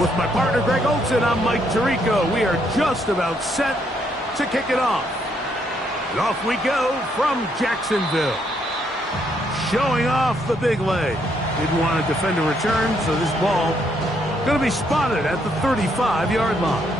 With my partner Greg Olson, I'm Mike Tirico. We are just about set to kick it off. And off we go from Jacksonville. Showing off the big leg. Didn't want to defend a return, so this ball going to be spotted at the 35-yard line.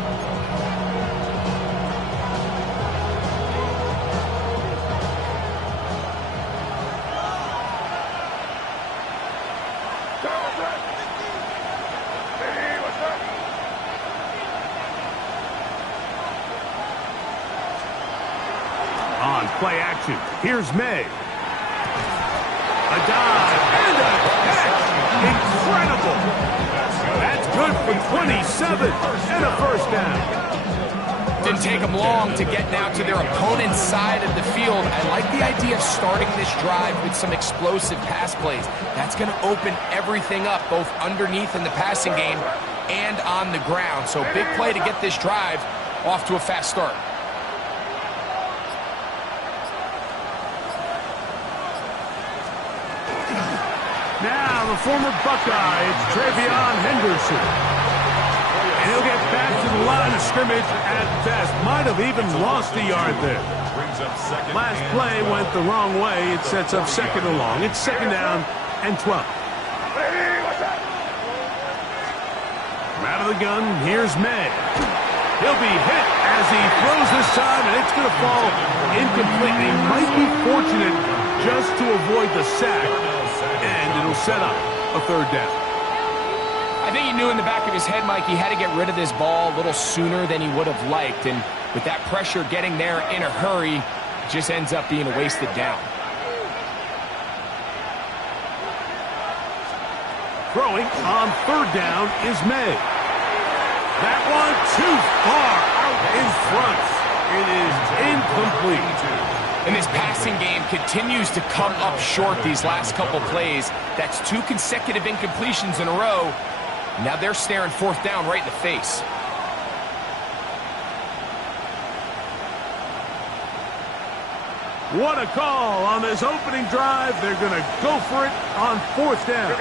On play action, here's May. A dive and a catch. Incredible. That's good for 27 and a first down. Didn't take them long to get now to their opponent's side of the field. I like the idea of starting this drive with some explosive pass plays. That's going to open everything up, both underneath in the passing game and on the ground. So big play to get this drive off to a fast start. Now the former Buckeye, it's Travion Henderson. And he'll get back to the line of scrimmage at best. Might have even lost a yard there. Last play went the wrong way. It sets up second and long. It's second down and 12. From out of the gun, here's May. He'll be hit as he throws this time, and it's going to fall incomplete. He might be fortunate just to avoid the sack. And it'll set up a third down. I think he knew in the back of his head, Mike, he had to get rid of this ball a little sooner than he would have liked. And with that pressure getting there in a hurry, it just ends up being a wasted down. Throwing on third down is May. That one too far out in front. It is incomplete. And this passing game continues to come up short these last couple plays. That's 2 consecutive incompletions in a row. Now they're staring fourth down right in the face. What a call on this opening drive. They're going to go for it on fourth down.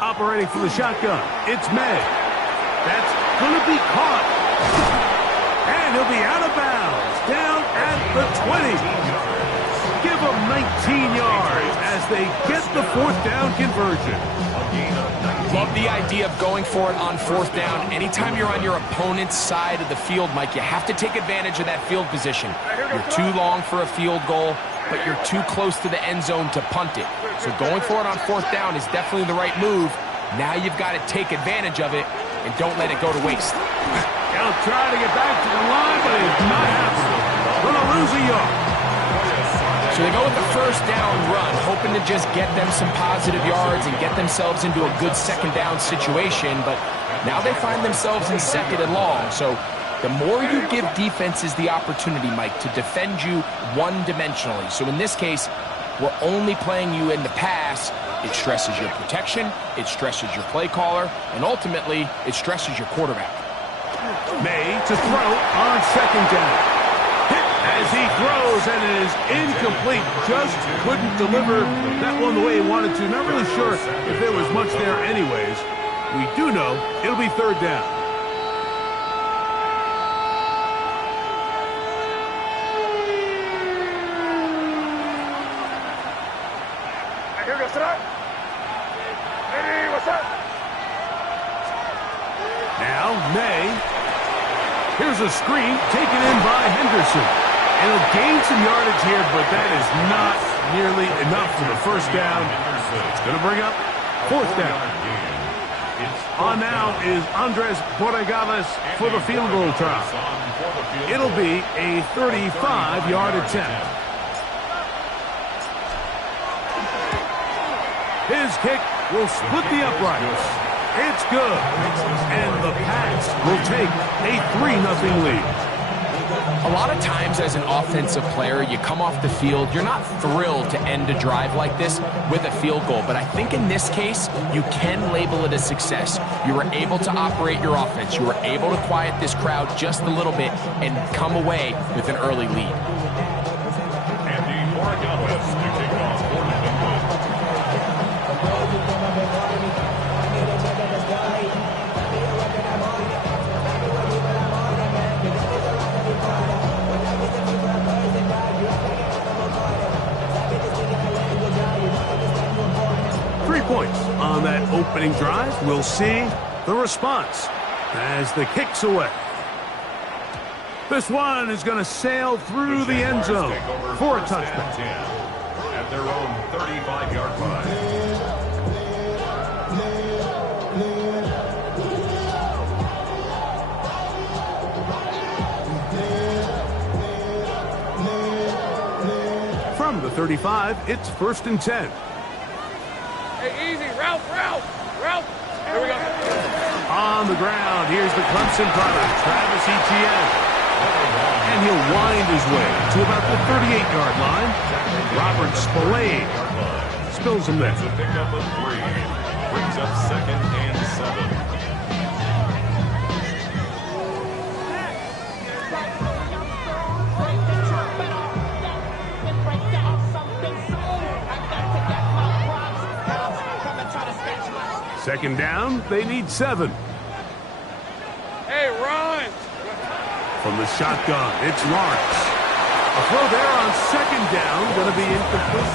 Operating for the shotgun, it's May. That's going to be caught. And he'll be out of bounds, down at the 20. Give them 19 yards as they get the fourth down conversion. Love the idea of going for it on fourth down. Anytime you're on your opponent's side of the field, Mike, you have to take advantage of that field position. You're too long for a field goal, but you're too close to the end zone to punt it. So going for it on fourth down is definitely the right move. Now you've got to take advantage of it and don't let it go to waste. He'll try to get back to the line, but it's not happening. Going to lose a yard. So they go with the first down run, hoping to just get them some positive yards and get themselves into a good second down situation. But now they find themselves in second and long. So the more you give defenses the opportunity, Mike, to defend you one-dimensionally. So in this case, we're only playing you in the pass. It stresses your protection, it stresses your play caller, and ultimately, it stresses your quarterback. May to throw on second down. Hit as he throws, and it is incomplete. Just couldn't deliver that one the way he wanted to. Not really sure if there was much there anyways. We do know it'll be third down. Now May. Here's a screen taken in by Henderson. And he'll gain some yardage here, but that is not nearly enough for the first down. It's going to bring up fourth down. On now is Andres Borregales for the field goal try. It'll be a 35-yard attempt. His kick will split the uprights. It's good. And the Pats will take a 3-0 lead. A lot of times as an offensive player, you come off the field, you're not thrilled to end a drive like this with a field goal. But I think in this case, you can label it a success. You were able to operate your offense. You were able to quiet this crowd just a little bit and come away with an early lead. Points on that opening drive. We'll see the response as the kick's away. This one is going to sail through the end zone for a touchback. At their own 35-yard line. From the 35, it's 1st and 10. Hey, easy. Ralph. Here we go. On the ground, here's the Clemson product, Travis Etienne. And he'll wind his way to about the 38-yard line. Robert Spillane spills him there. It's a pickup of 3. Brings up 2nd and 7. Second down, they need 7. Hey, run! From the shotgun, it's Lawrence. A throw there on 2nd down, going to be incomplete.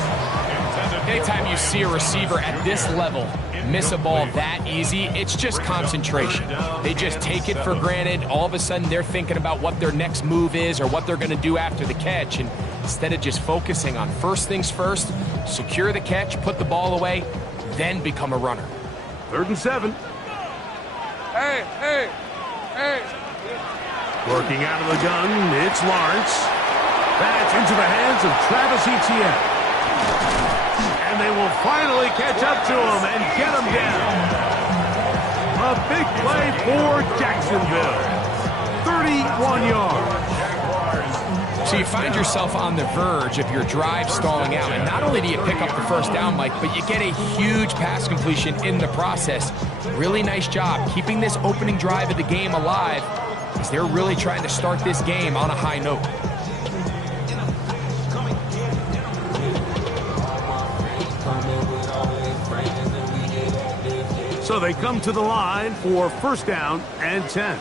Anytime you see a receiver at this level miss a ball that easy, it's just concentration. They just take it for granted. All of a sudden, they're thinking about what their next move is or what they're going to do after the catch. And instead of just focusing on first things first, secure the catch, put the ball away, then become a runner. 3rd and 7. Hey. Working out of the gun, it's Lawrence. That's into the hands of Travis Etienne. And they will finally catch up to him and get him down. A big play for Jacksonville. 31 yards. So you find yourself on the verge of your drive stalling out. And not only do you pick up the first down, Mike, but you get a huge pass completion in the process. Really nice job keeping this opening drive of the game alive as they're really trying to start this game on a high note. So they come to the line for 1st down and 10.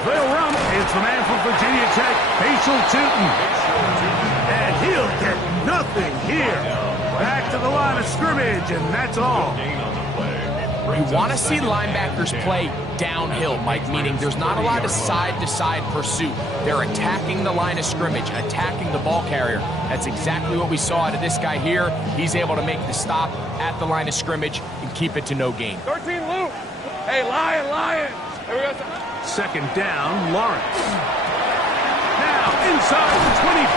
They'll run. It's the man from Virginia Tech, Facial Tootin. And he'll get nothing here. Back to the line of scrimmage, and that's all. You want to see linebackers play downhill, Mike, meaning there's not a lot of side-to-side pursuit. They're attacking the line of scrimmage, attacking the ball carrier. That's exactly what we saw out of this guy here. He's able to make the stop at the line of scrimmage and keep it to no gain. 13 loop. Hey, Lion. Here we go. 2nd down, Lawrence. Now inside the 25.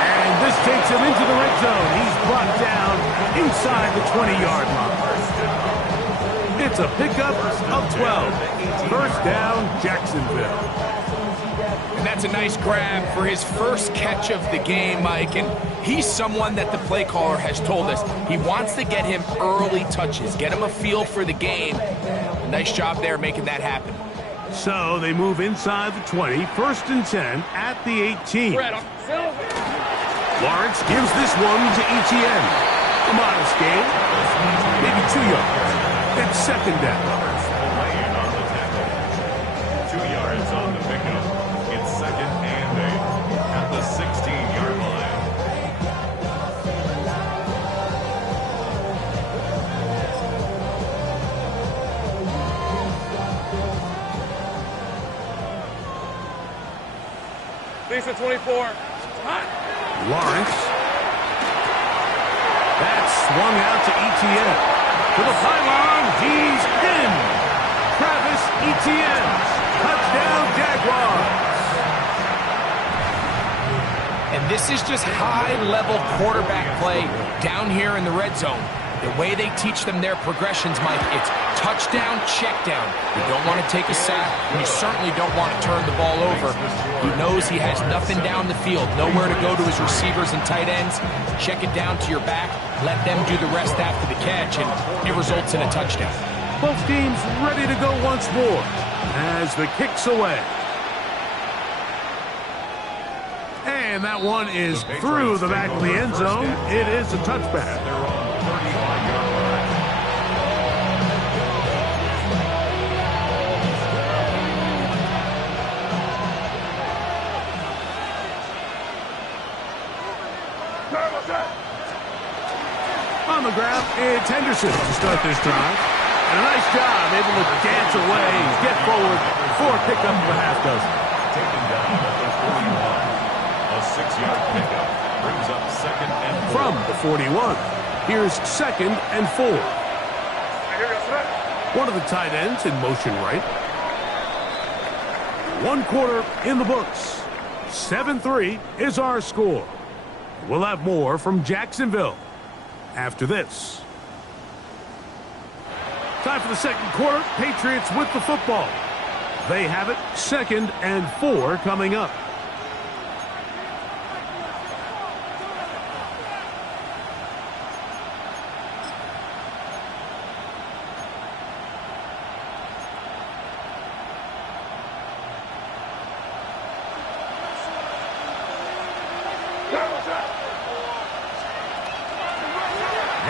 And this takes him into the red zone. He's brought down inside the 20-yard line. It's a pickup of 12. 1st down, Jacksonville. And that's a nice grab for his first catch of the game, Mike. And he's someone that the play caller has told us he wants to get him early touches, get him a feel for the game. Nice job there making that happen. So they move inside the 20, 1st and 10 at the 18. Lawrence gives this one to Etienne. A modest gain, maybe 2 yards. It's 2nd down. 2 yards on the pickup. It's 2nd and 8 at the 16-yard line. Lisa 24. Lawrence. That's swung out to Etienne. To the pylon, he's in. Travis Etienne. Touchdown, Jaguars. And this is just high-level quarterback play down here in the red zone. The way they teach them their progressions, Mike, it's touchdown, check down. You don't want to take a sack, and you certainly don't want to turn the ball over. He knows he has nothing down the field, nowhere to go to his receivers and tight ends. Check it down to your back, let them do the rest after the catch, and it results in a touchdown. Both teams ready to go once more as the kick's away. And that one is through the back of the end zone. It is a touchback. On the ground, it's Henderson to start this drive. And a nice job, able to dance away, get forward for a pickup of a half dozen. Taken down at the 41. A 6-yard pickup brings up second and 4. From the 41, here's second and 4. One of the tight ends in motion right. 1 quarter in the books. 7-3 is our score. We'll have more from Jacksonville after this. Time for the second quarter. Patriots with the football. They have it, second and 4 coming up.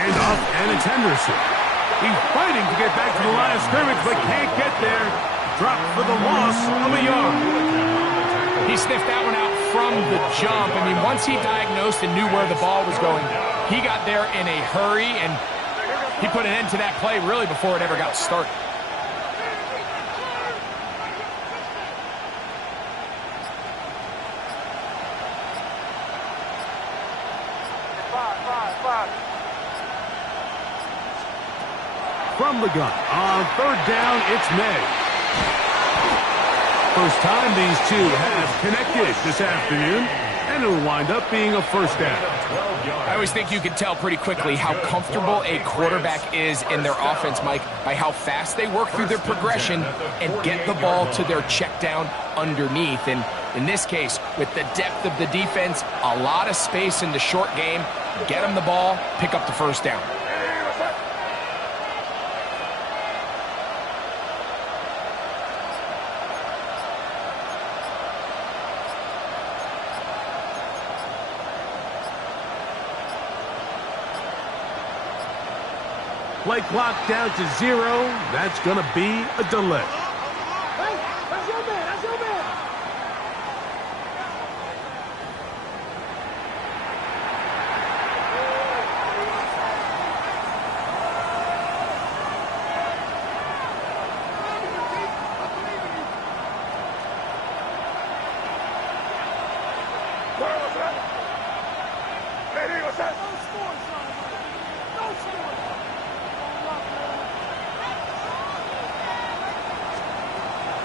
Handoff, and it's Henderson. He's fighting to get back to the line of scrimmage, but can't get there. Dropped for the loss of a yard. He sniffed that one out from the jump. I mean, once he diagnosed and knew where the ball was going, he got there in a hurry, and he put an end to that play really before it ever got started. From the gun, on third down, it's May. First time these two have connected this afternoon, and it'll wind up being a first down. I always think you can tell pretty quickly how comfortable a quarterback is in their offense, Mike, by how fast they work through their progression and get the ball to their check down underneath. And in this case, with the depth of the defense, a lot of space in the short game, get them the ball, pick up the first down. Play clock down to 0. That's going to be a delay. Hey, that's your man. That's your man.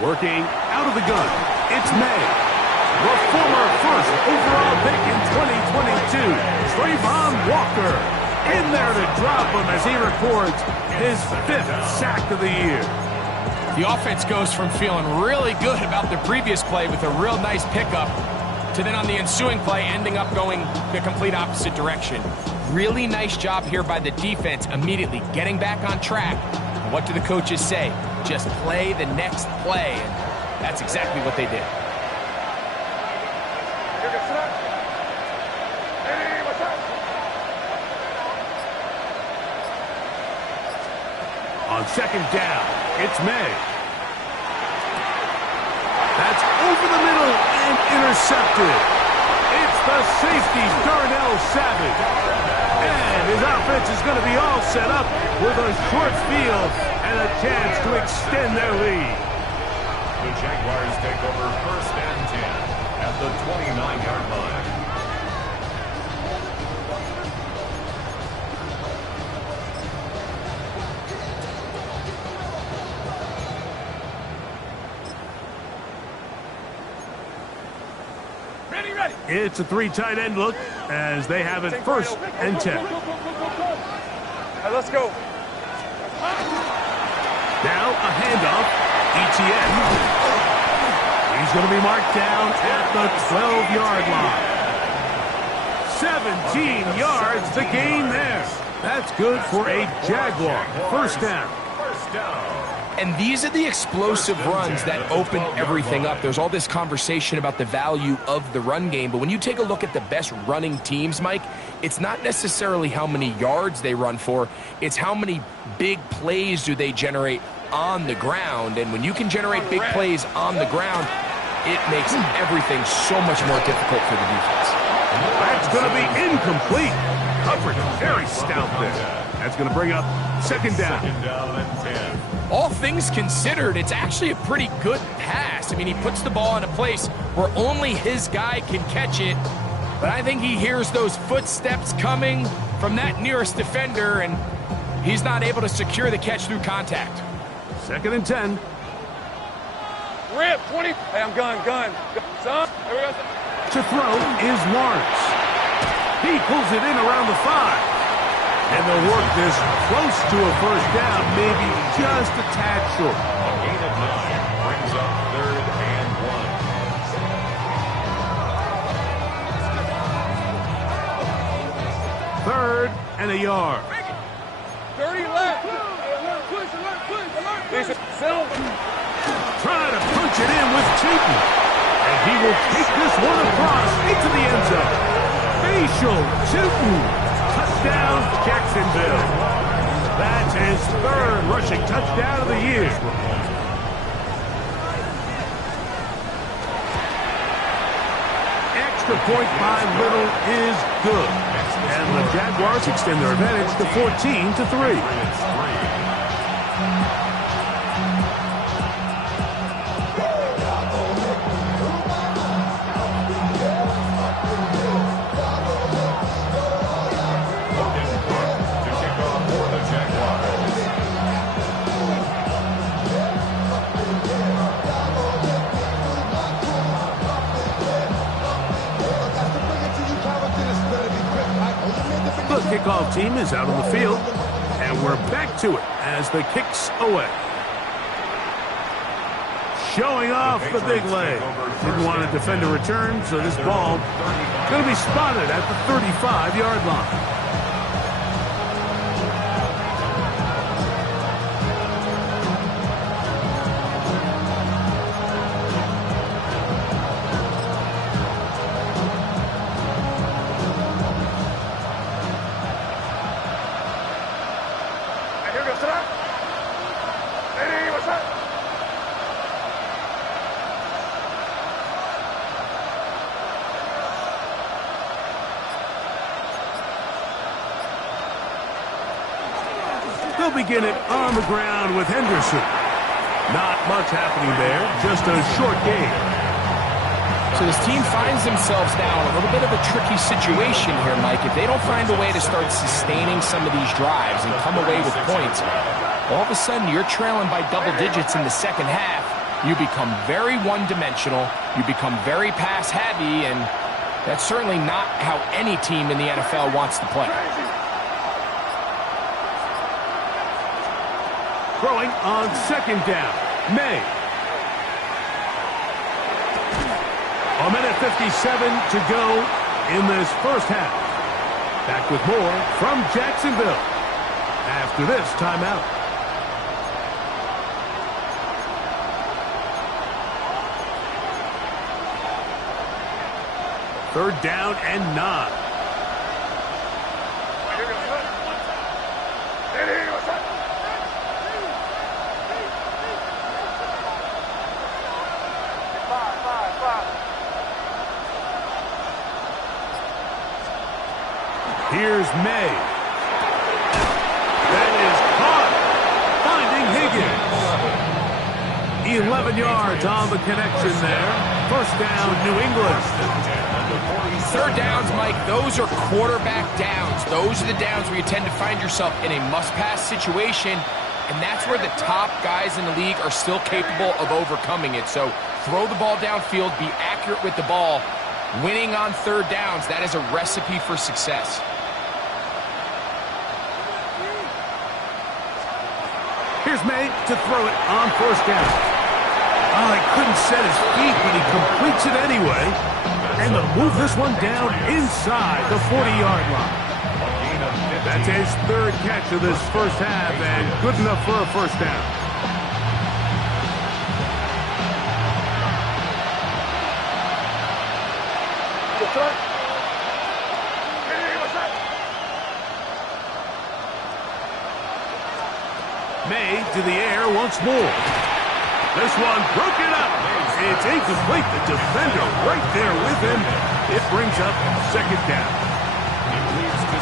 Working out of the gun, it's May. The former first overall pick in 2022, Trayvon Walker, in there to drop him as he records his 5th sack of the year. The offense goes from feeling really good about the previous play with a real nice pickup to then on the ensuing play ending up going the complete opposite direction. Really nice job here by the defense immediately getting back on track. And what do the coaches say? Just play the next play. And that's exactly what they did. On second down, it's May. That's over the middle and intercepted. It's the safety, Darnell Savage. And his offense is going to be all set up with a short field and a chance to extend their lead. The Jaguars take over first and 10 at the 29-yard line. It's a 3 tight end look as they have it first and 10. Hey, let's go. Now a handoff. ETN. He's going to be marked down at the 12-yard line. 17 yards the gain there. That's good for a Jaguar. First down. And these are the explosive runs that open everything up. There's all this conversation about the value of the run game, but when you take a look at the best running teams, Mike, it's not necessarily how many yards they run for, it's how many big plays do they generate on the ground. And when you can generate big plays on the ground, it makes everything so much more difficult for the defense. That's going to be incomplete. Coverage very stout there. That's going to bring up second down. Second down and 10. All things considered, it's actually a pretty good pass. I mean, he puts the ball in a place where only his guy can catch it, but I think he hears those footsteps coming from that nearest defender, and he's not able to secure the catch through contact. Second and 10. Rip, 20. Hey, I'm gun. Son, here we go. To throw is Lawrence. He pulls it in around the 5. And they'll work this close to a first down, maybe just a tad short. A gain of 9 brings up third and 1. Third and a yard. 30 left. Push. Trying to punch it in with Cheaton. And he will take this one across into the end zone. Facial Cheaton. Touchdown, Jacksonville. That's his third rushing touchdown of the year. Extra point by Little is good. And the Jaguars extend their advantage to 14-3. The kickoff team is out on the field, and we're back to it as the kick's away. Showing off the big leg. Didn't want to defend a return, so this ball going to be spotted at the 35-yard line. They'll begin it on the ground with Henderson. Not much happening there, just a short gain. So this team finds themselves now in a little bit of a tricky situation here, Mike. If they don't find a way to start sustaining some of these drives and come away with points, all of a sudden you're trailing by double digits in the second half. You become very one-dimensional. You become very pass-heavy, and that's certainly not how any team in the NFL wants to play. Throwing on second down. May. A minute 57 to go in this first half. Back with more from Jacksonville after this timeout. Third down and 9. Here's May. That is caught. Finding Higgins. 11 yards on the connection there. First down, New England. Third downs, Mike, those are quarterback downs. Those are the downs where you tend to find yourself in a must-pass situation, and that's where the top guys in the league are still capable of overcoming it. So throw the ball downfield, be accurate with the ball. Winning on third downs, that is a recipe for success. Here's May to throw it on first down. Oh, he couldn't set his feet, but he completes it anyway. And they'll move this one down inside the 40-yard line. That's his third catch of this first half, and good enough for a first down. May to the air once more. This one broken up. It's incomplete. The defender right there with him. It brings up second down.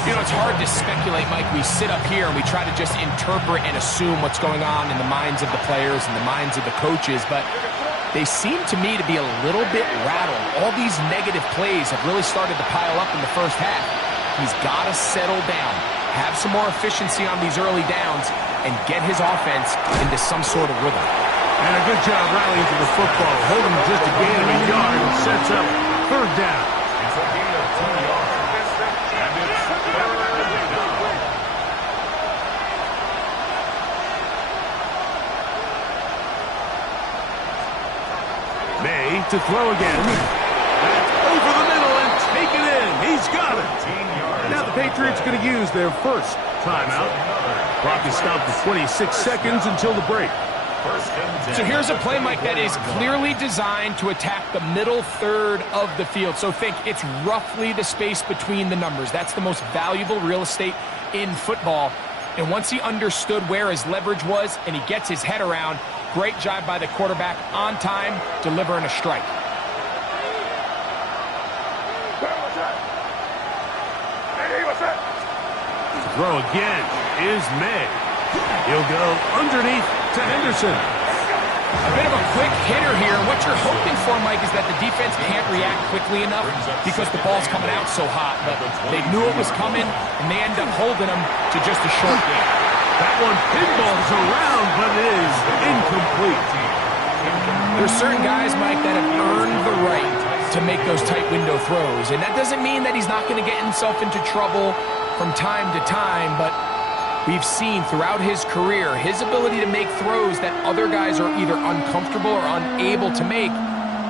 You know, it's hard to speculate, Mike. We sit up here and we try to just interpret and assume what's going on in the minds of the players and the minds of the coaches, but they seem to me to be a little bit rattled. All these negative plays have really started to pile up in the first half. He's got to settle down, have some more efficiency on these early downs, and get his offense into some sort of rhythm. And a good job rallying to the football, holding just a gain of a yard and sets up third down. It's a gain of 2 yards. And it's third down. May to throw again. That's over the middle and taken in. He's got it. Now the Patriots going to use their first timeout. Clock is stopped for 26 seconds until the break. So here's a play, Mike, that is clearly designed to attack the middle third of the field. So think it's roughly the space between the numbers. That's the most valuable real estate in football. And once he understood where his leverage was and he gets his head around, great job by the quarterback on time, delivering a strike. Throw again is May. He'll go underneath to Henderson. A bit of a quick hitter here. What you're hoping for, Mike, is that the defense can't react quickly enough because the ball's coming out so hot. But they knew it was coming, and they end up holding him to just a short game. That one pinballs around, but it is incomplete. There's certain guys, Mike, that have earned the right to make those tight window throws. And that doesn't mean that he's not going to get himself into trouble from time to time, but we've seen throughout his career his ability to make throws that other guys are either uncomfortable or unable to make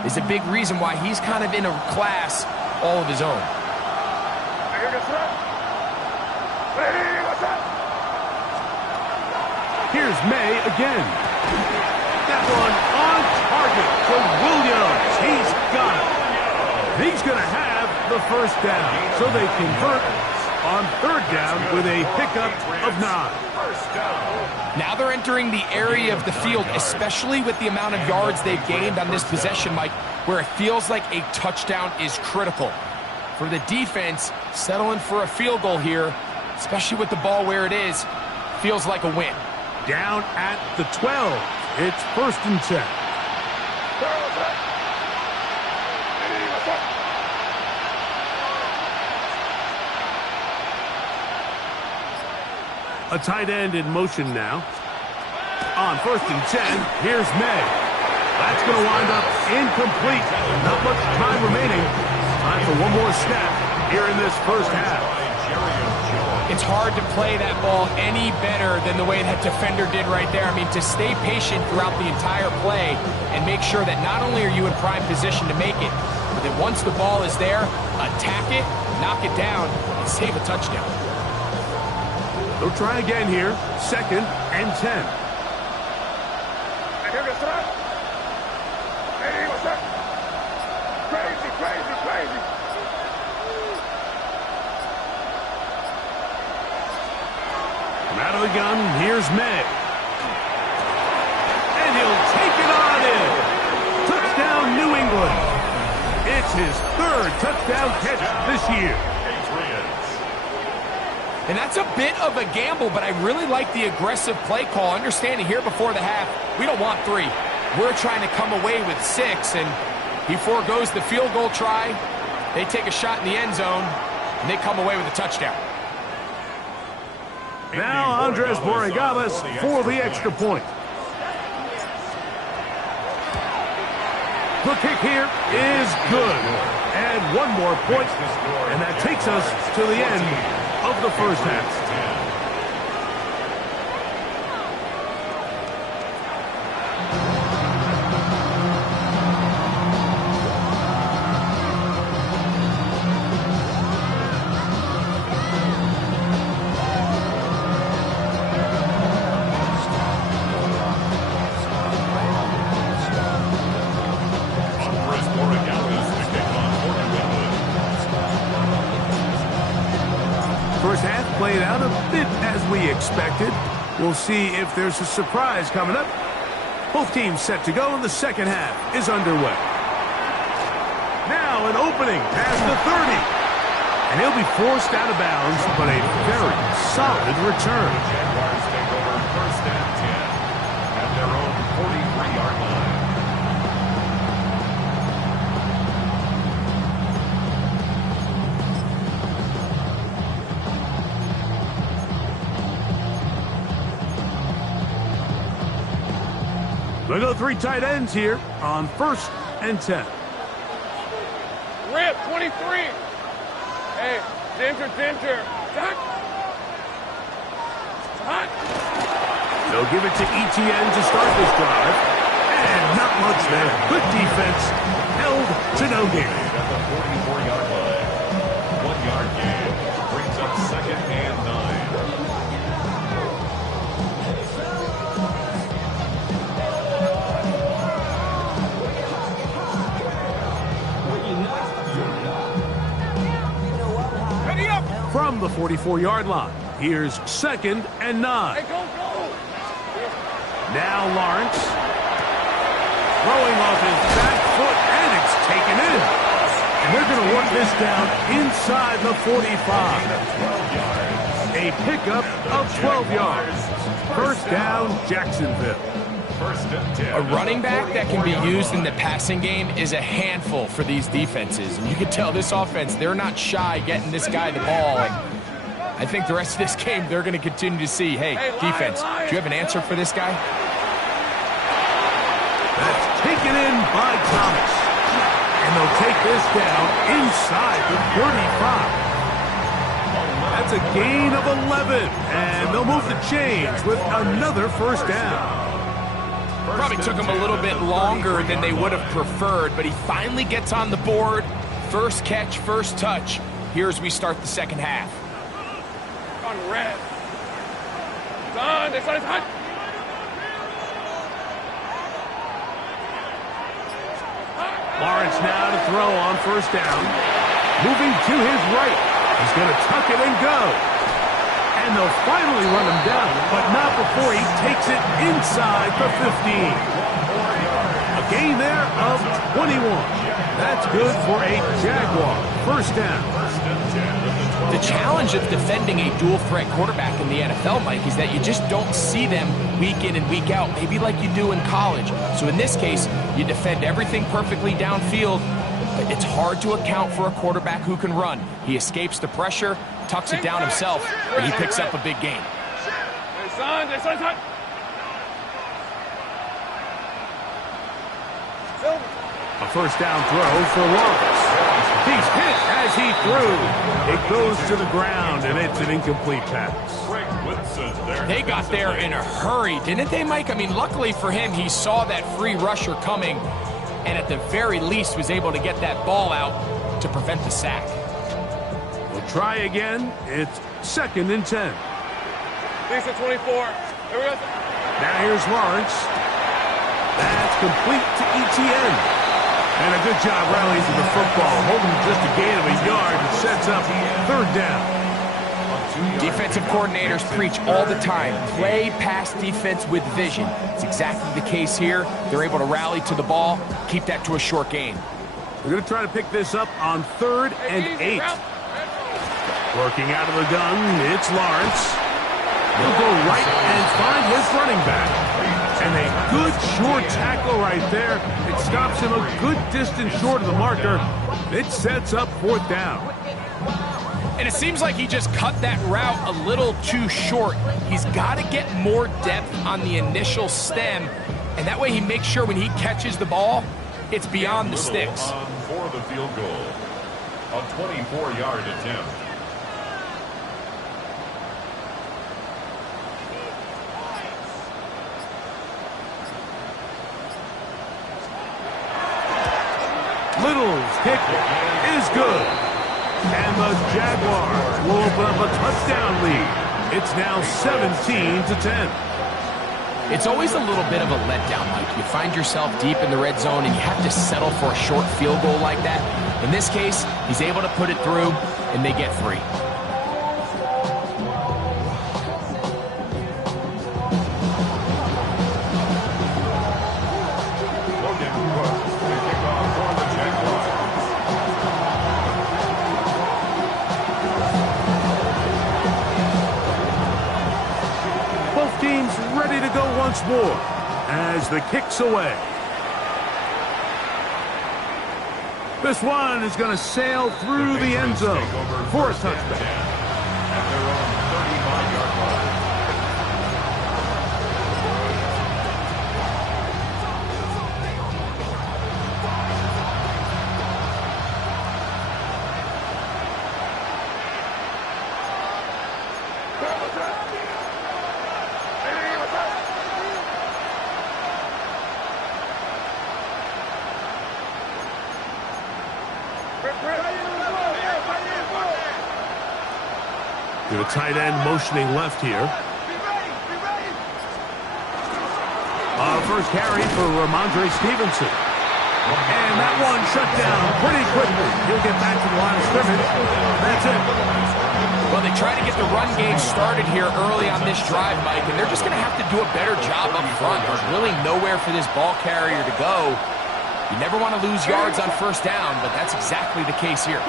is a big reason why he's kind of in a class all of his own. Here's May again. That one on target to Williams. He's got it. He's going to have the first down, so they convert on third down with a pickup of 9. Now they're entering the area of the field, especially with the amount of yards they've gained on this possession, Mike, where it feels like a touchdown is critical. For the defense, settling for a field goal here, especially with the ball where it is, feels like a win. Down at the 12. It's 1st and 10. A tight end in motion now. On 1st and 10, here's May. That's going to wind up incomplete. Not much time remaining. Time for one more snap here in this first half. It's hard to play that ball any better than the way that defender did right there. I mean, to stay patient throughout the entire play and make sure that not only are you in prime position to make it, but that once the ball is there, attack it, knock it down, and save a touchdown. They'll try again here. 2nd and 10. Crazy. From out of the gun, here's May. And he'll take it on in. Touchdown, New England. It's his 3rd touchdown catch this year. And that's a bit of a gamble, but I really like the aggressive play call. Understanding here before the half, we don't want 3. We're trying to come away with 6, and he forgoes the field goal try. They take a shot in the end zone, and they come away with a touchdown. Now Andres Borregales for the extra point. The kick here is good. And one more point, and that takes us to the end of the first half. down a bit as we expected. We'll see if there's a surprise coming up. Both teams set to go, and the second half is underway. Now an opening past the 30. And he'll be forced out of bounds, but a very solid return. Jaguars take over first and 10 at their own 43-yard line. We'll go 3 tight ends here on first and 10. Rip, 23. Hey, Dinter. Duck. They'll give it to ETN to start this drive. And not much there. Good defense. Held to no gain. At the 44-yard line. 1-yard gain. Brings up second and 9. From the 44-yard line, here's second and 9. Hey, go. Now Lawrence. Throwing off his back foot, and it's taken in. And they're going to work this down inside the 45. A pickup of 12 yards. First down, Jacksonville. First and 10. A running back that can be used in the passing game is a handful for these defenses. And you can tell this offense, they're not shy getting this guy the ball. And I think the rest of this game, they're going to continue to see, hey, defense, do you have an answer for this guy? That's taken in by Thomas. And they'll take this down inside the 35. That's a gain of 11. And they'll move the chains with another first down. Probably took him a little bit longer than they would have preferred, but he finally gets on the board. First catch, first touch. Here as we start the second half. On red. Done. This one is hot. Lawrence now to throw on first down. Moving to his right. He's going to tuck it and go. And they'll finally run him down, but not before he takes it inside the 15. A gain there of 21. That's good for a Jaguar. First down. The challenge of defending a dual-threat quarterback in the NFL, Mike, is that you just don't see them week in and week out, maybe like you do in college. So in this case, you defend everything perfectly downfield, but it's hard to account for a quarterback who can run. He escapes the pressure, tucks it down himself, and he picks up a big gain. This one is hot. A first down throw for Lawrence. He's hit as he threw. It goes to the ground, and it's an incomplete pass. They got there in a hurry, didn't they, Mike? I mean, luckily for him, he saw that free rusher coming, and at the very least was able to get that ball out to prevent the sack. We'll try again. It's second and 10. These are 24. Here we go. Now here's Lawrence. That's complete to ETN. And a good job rallying to the football, holding just a gain of a yard and sets up third down. Defensive coordinators preach all the time, play pass defense with vision. It's exactly the case here. They're able to rally to the ball, keep that to a short gain. We're going to try to pick this up on 3rd and 8. Working out of the gun, it's Lawrence. He'll go right and find his running back. And a good short tackle right there. It stops him a good distance short of the marker. It sets up 4th down. And it seems like he just cut that route a little too short. He's got to get more depth on the initial stem, and that way he makes sure when he catches the ball, it's beyond the sticks. For the field goal. A 24-yard attempt. Little's kick is good. And the Jaguars will open up a touchdown lead. It's now 17-10. It's always a little bit of a letdown, Mike. You find yourself deep in the red zone and you have to settle for a short field goal like that. In this case, he's able to put it through, and they get 3. team's ready to go once more as the kick's away. This one is going to sail through the end zone for a touchback. At their own 35-yard line. To the tight end motioning left here. First carry for Ramondre Stevenson. And that one shut down pretty quickly. He'll get back to the line of scrimmage. That's it. Well, they try to get the run game started here early on this drive, Mike, and they're just going to have to do a better job up front. There's really nowhere for this ball carrier to go. You never want to lose yards on first down, but that's exactly the case here.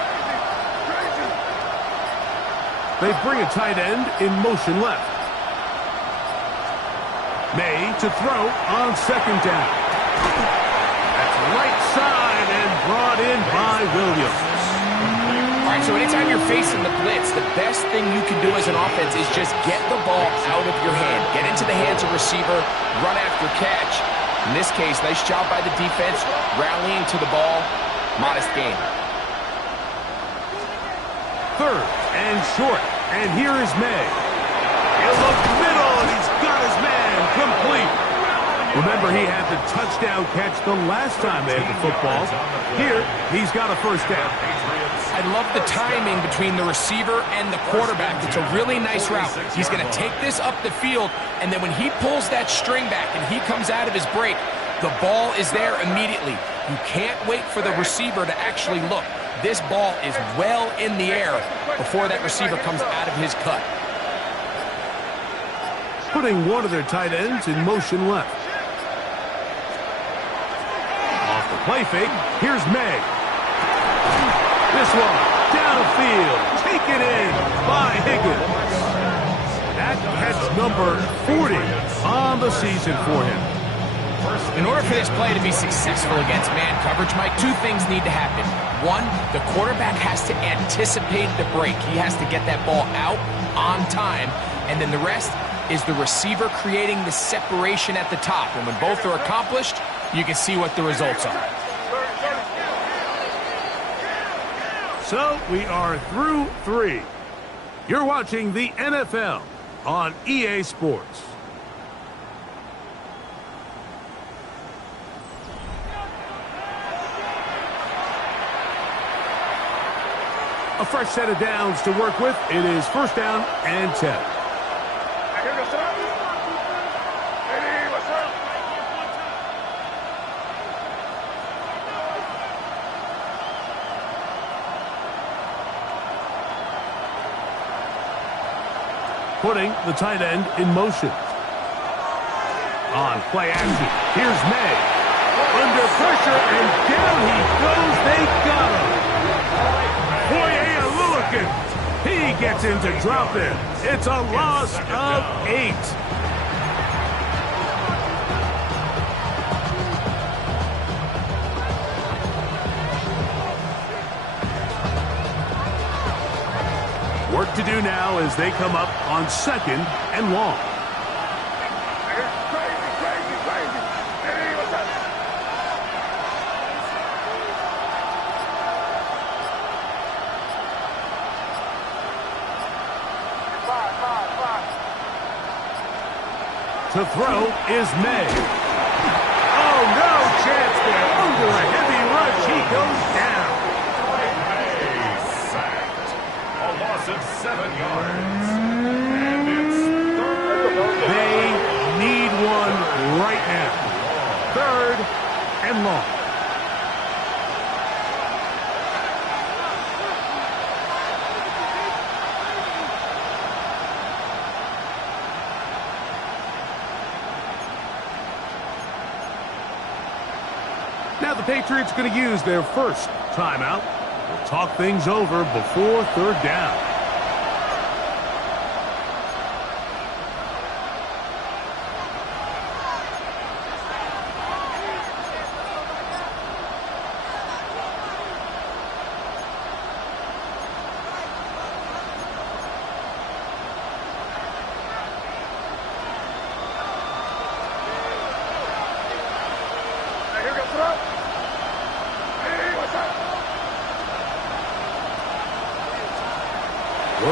They bring a tight end in motion left. May to throw on second down. That's right side and brought in by Williams. All right, so anytime you're facing the blitz, the best thing you can do as an offense is just get the ball out of your hand. Get into the hands of receiver, run after catch. In this case, nice job by the defense, rallying to the ball. Modest gain. Third and short, and here is May. He'll look middle, and he's got his man complete. Remember, he had the touchdown catch the last time they had the football. Here, he's got a first down. I love the timing between the receiver and the quarterback. It's a really nice route. He's going to take this up the field, and then when he pulls that string back and he comes out of his break, the ball is there immediately. You can't wait for the receiver to actually look. This ball is well in the air before that receiver comes out of his cut. Putting one of their tight ends in motion left. Off the play fake, here's May. This one, downfield, taken in by Higgins. That catch number 40 on the season for him. In order for this play to be successful against man coverage, Mike, two things need to happen. One, the quarterback has to anticipate the break. He has to get that ball out on time. And then the rest is the receiver creating the separation at the top. And when both are accomplished, you can see what the results are. So we are through 3. You're watching the NFL on EA Sports. A fresh set of downs to work with. It is first down and 10. Putting the tight end in motion. On play action, here's May. Under pressure, and down he goes. They got him. He gets him to drop it. It's a loss of 8. Work to do now as they come up on second and long. To throw is May. Oh, no chance there. Under a heavy rush, he goes down. May sacked. A loss of 7 yards. And it's third. They need one right now. Third and long. Now the Patriots going to use their first timeout. We'll talk things over before third down.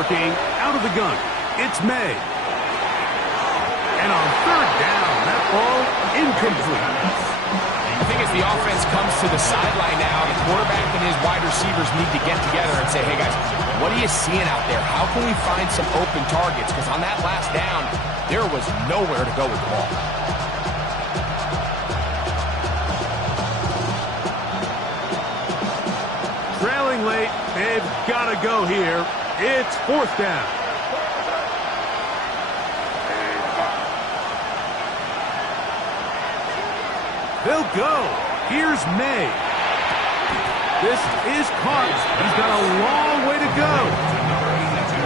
working out of the gun. It's May. And on third down, that ball incomplete. I think as the offense comes to the sideline now, the quarterback and his wide receivers need to get together and say, hey guys, what are you seeing out there? How can we find some open targets? Because on that last down, there was nowhere to go with the ball. Trailing late, they've got to go here. It's fourth down. They'll go. Here's May. This is caught. He's got a long way to go.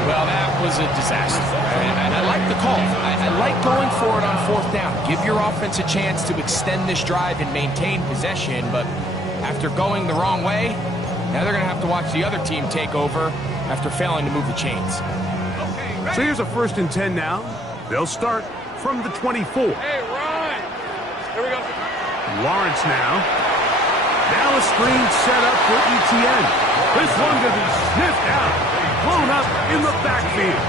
Well, that was a disaster. And I like the call. I like going for it on fourth down. Give your offense a chance to extend this drive and maintain possession. But after going the wrong way, now they're going to have to watch the other team take over after failing to move the chains. So here's a 1st and 10 now. They'll start from the 24. Hey, Ryan. Here we go. Lawrence now. Now a screen set up for ETN. This one going to be sniffed out. Blown up in the backfield.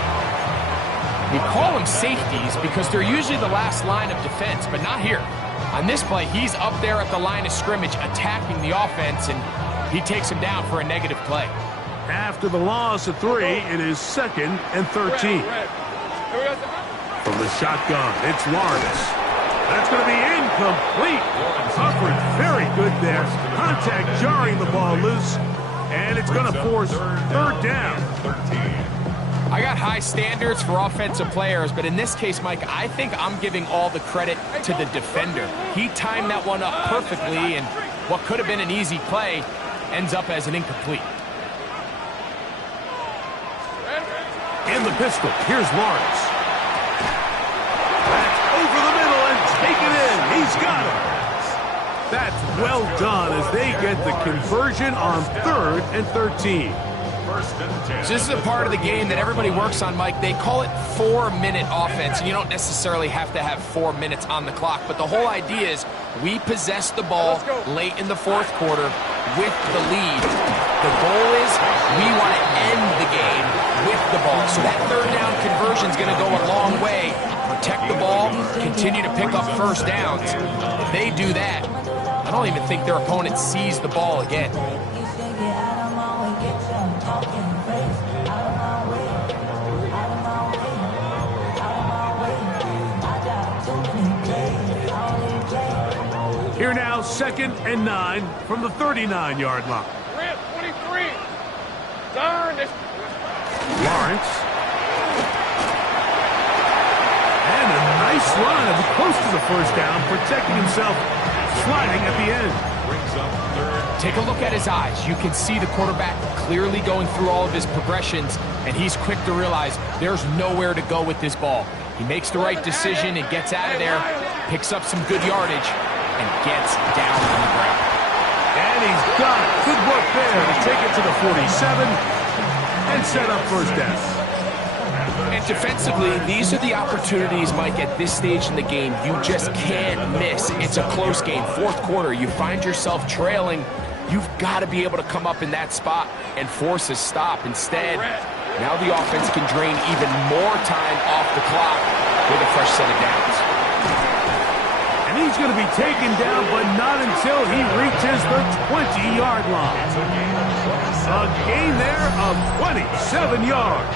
We call them safeties because they're usually the last line of defense, but not here. On this play, he's up there at the line of scrimmage attacking the offense, and he takes him down for a negative play. After the loss of 3, it is 2nd and 13. From the shotgun, it's Lawrence. That's going to be incomplete. Covered very good there. Contact jarring the ball loose. And it's going to force third down. I got high standards for offensive players, but in this case, Mike, I think I'm giving all the credit to the defender. He timed that one up perfectly, and what could have been an easy play ends up as an incomplete. In the pistol, here's Lawrence. That's over the middle and taken in. He's got it. That's well done as they get the conversion on 3rd and 13. So this is a part of the game that everybody works on, Mike. They call it 4-minute offense, and you don't necessarily have to have 4 minutes on the clock. But the whole idea is we possess the ball late in the 4th quarter with the lead. The goal is we want to end the game with the ball. So that third down conversion is going to go a long way. Protect the ball, continue to pick up first downs. If they do that, I don't even think their opponent sees the ball again. Here now, 2nd and 9 from the 39-yard line. 23. Darn this. Lawrence. And a nice run as close to the first down, protecting himself, sliding at the end. Take a look at his eyes. You can see the quarterback clearly going through all of his progressions, and he's quick to realize there's nowhere to go with this ball. He makes the right decision and gets out of there, picks up some good yardage, and gets down on the ground. And he's got it. Good work there to take it to the 47 and set up first down. And defensively, these are the opportunities, Mike, at this stage in the game you just can't miss. It's a close game. 4th quarter, you find yourself trailing. You've got to be able to come up in that spot and force a stop. Instead, now the offense can drain even more time off the clock with a fresh set of downs. And he's going to be taken down, but not until he reaches the 20-yard line. A gain there of 27 yards.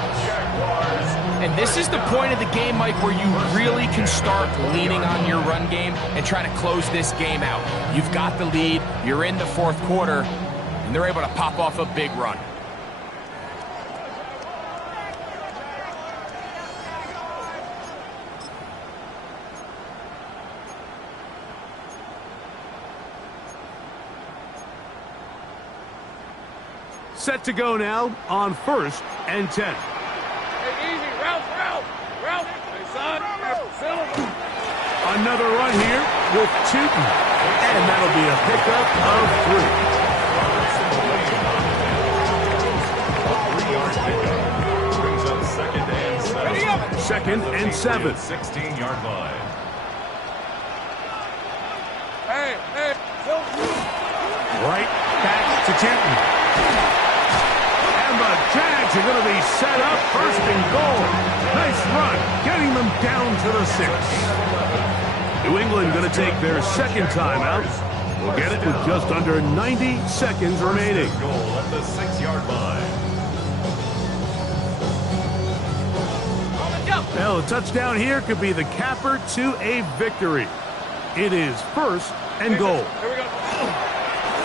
And this is the point of the game, Mike, where you really can start leaning on your run game and try to close this game out. You've got the lead, you're in the 4th quarter, and they're able to pop off a big run. Set to go now on 1st and 10. Hey, easy. Route. Hey, son. Silver. Another run here with Tootin. And that'll be a pickup of 3. 2nd and 7. 16-yard line. Hey, Silver. Right back to Tootin. And the Jags are going to be set up first and goal. Nice run, getting them down to the 6. New England going to take their second timeout. We'll get it with just under 90 seconds remaining. Goal at the 6-yard line. Well, a touchdown here could be the capper to a victory. It is first and goal.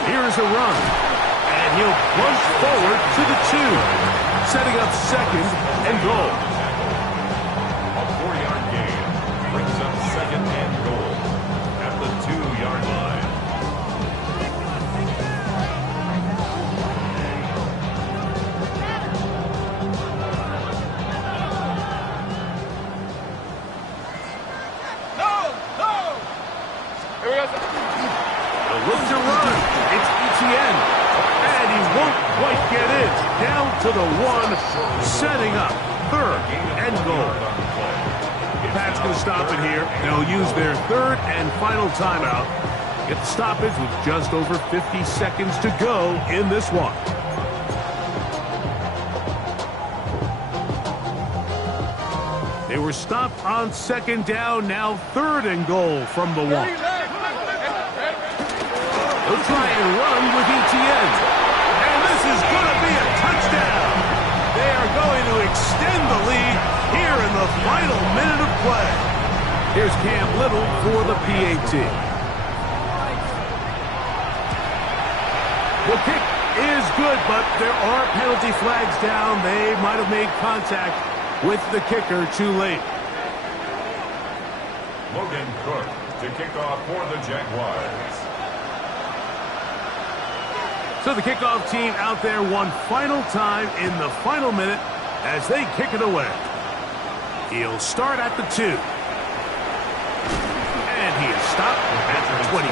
Here's a run, and he'll plunge forward to the 2, setting up second and goal. A 4-yard gain brings up second and goal at the 2-yard line. Look to run. It's Etienne. And he won't quite get it. Down to the 1, setting up third and goal. Pat's going to stop it here. They'll use their third and final timeout. Get the stoppage with just over 50 seconds to go in this one. They were stopped on second down. Now third and goal from the 1. They'll try and run with Etienne. And this is going to be a touchdown. They are going to extend the lead here in the final minute of play. Here's Cam Little for the PAT. The kick is good, but there are penalty flags down. They might have made contact with the kicker too late. Logan Cook to kick off for the Jaguars. So the kickoff team out there one final time in the final minute as they kick it away. He'll start at the 2. And he is stopped at the 25.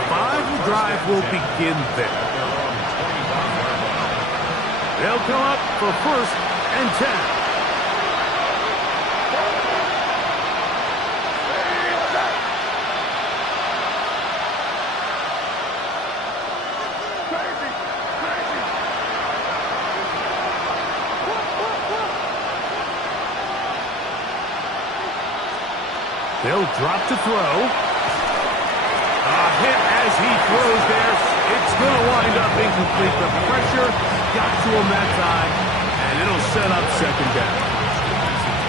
The drive will begin there. They'll come up for first and 10. They'll drop to throw. A hit as he throws there. It's going to wind up incomplete. The pressure got to him that time, and it'll set up second down.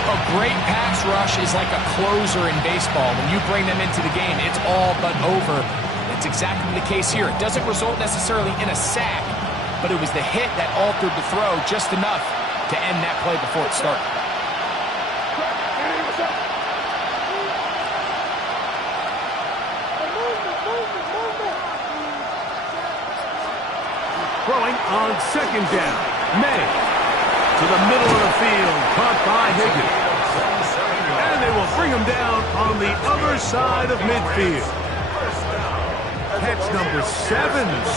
A great pass rush is like a closer in baseball. When you bring them into the game, it's all but over. That's exactly the case here. It doesn't result necessarily in a sack, but it was the hit that altered the throw just enough to end that play before it started. Throwing on second down. May to the middle of the field. Caught by Higgins. And they will bring him down on the other side of midfield. Catch number 7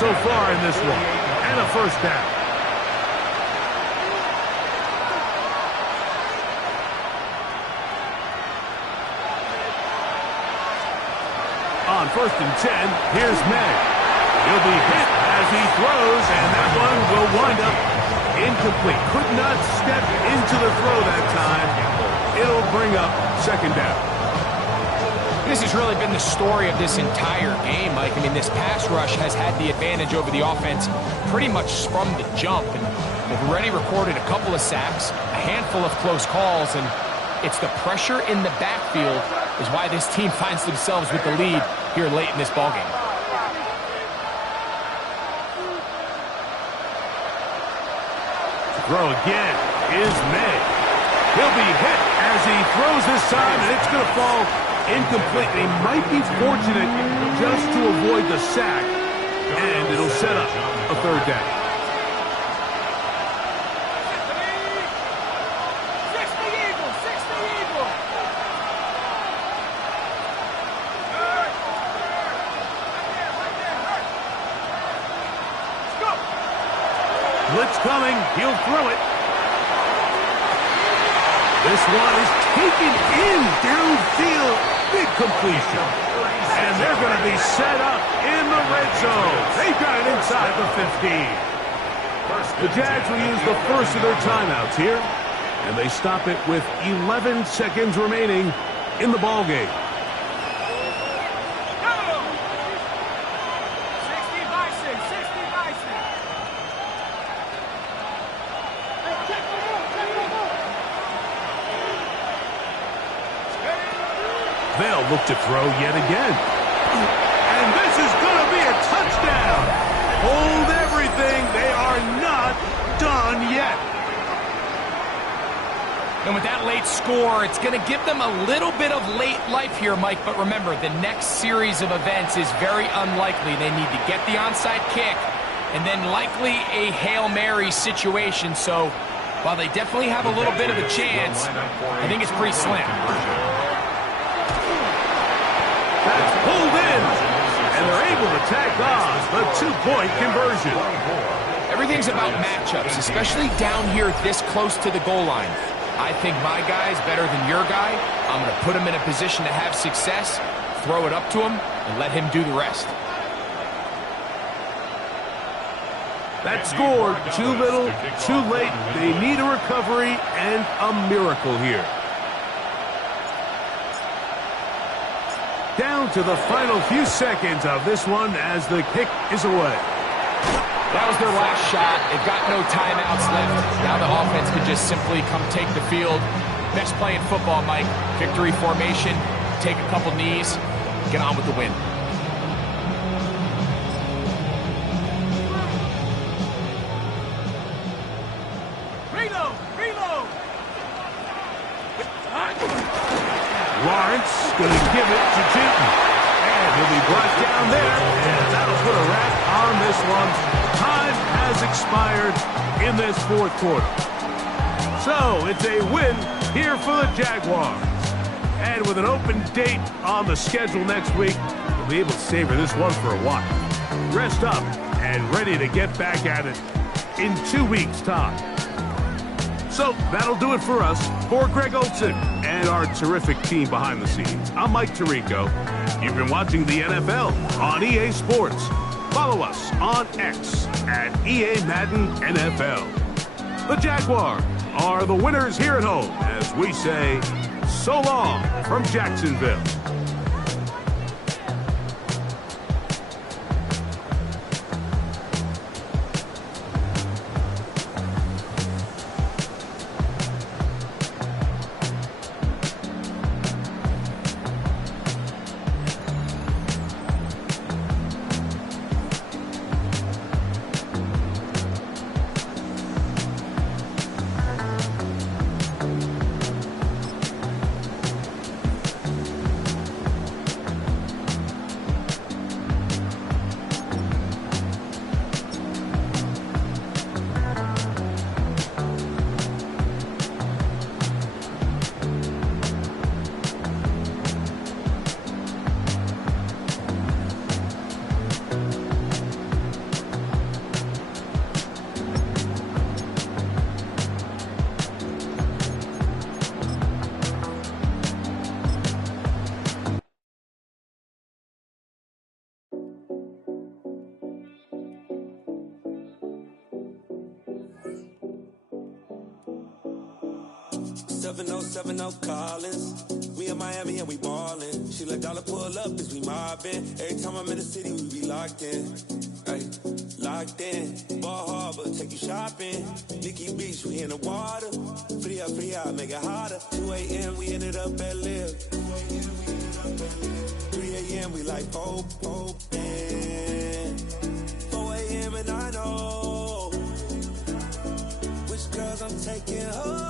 so far in this one. And a first down. On first and 10, here's May. He'll be hit as he throws, and that one will wind up incomplete. Could not step into the throw that time. It'll bring up second down. This has really been the story of this entire game, Mike. I mean, this pass rush has had the advantage over the offense pretty much from the jump. And they've already recorded a couple of sacks, a handful of close calls, and it's the pressure in the backfield is why this team finds themselves with the lead here late in this ballgame. Throw again is May. He'll be hit as he throws this time, and it's going to fall incomplete. He might be fortunate just to avoid the sack, and it'll set up a third down. Blitz coming. He'll throw it. This one is taken in downfield. Big completion. And they're going to be set up in the red zone. They've got it inside the 15. The Jags will use the first of their timeouts here, and they stop it with 11 seconds remaining in the ballgame. They'll look to throw yet again. And this is going to be a touchdown. Hold everything. They are not done yet. And with that late score, it's going to give them a little bit of late life here, Mike. But remember, the next series of events is very unlikely. They need to get the onside kick and then likely a Hail Mary situation. So while they definitely have a little bit of a chance, I think it's pretty slim. That's pulled in, and they're able to tack on the two-point conversion. Everything's about matchups, especially down here this close to the goal line. I think my guy's better than your guy. I'm going to put him in a position to have success, throw it up to him, and let him do the rest. That scored too little, too late. They need a recovery and a miracle here. Down to the final few seconds of this one as the kick is away. That was their last shot. They've got no timeouts left. Now the offense could just simply come take the field. Best play in football, Mike. Victory formation, take a couple knees, get on with the win. Lawrence going to give it to Newton. And he'll be brought down there. And that'll put a wrap on this one. Time has expired in this fourth quarter. So it's a win here for the Jaguars. And with an open date on the schedule next week, we'll be able to savor this one for a while. Rest up and ready to get back at it in 2 weeks' time. So that'll do it for us. For Greg Olson and our terrific team behind the scenes, I'm Mike Tirico. You've been watching the NFL on EA Sports. Follow us on X at EA Madden NFL. The Jaguars are the winners here at home as we say so long from Jacksonville. No Collins. We in Miami and we ballin'. She let dollar pull up as we mobbin'. Every time I'm in the city, we be locked in. Ay, locked in. Ball Harbor, take you shopping. Nikki Beach, we in the water. Free up, make it hotter. 2 a.m. we ended up at Live. 3 a.m. we like Pope. 4 a.m. and I know which girls I'm taking home.